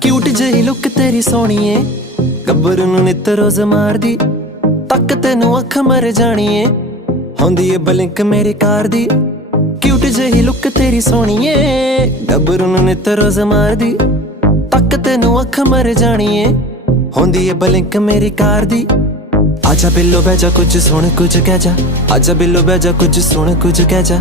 Cute जही look तेरी सोहणीए, गब्बरू नूं नित रोज मारदी, तक तेनू अख मर जाणीए, होंदी ए बलिंक मेरी कार दी। क्यूट जही लुक तेरी सोहणीए, गब्बरू नूं नित रोज मारदी, तक तेनू अख मर जाणीए, होंदी ए बलिंक मेरी कार दी। आजा बिल्लो बह जा, कुछ सुन कुछ कह जा, आजा बिल्लो बह जा, कुछ सुन कुछ कह जा।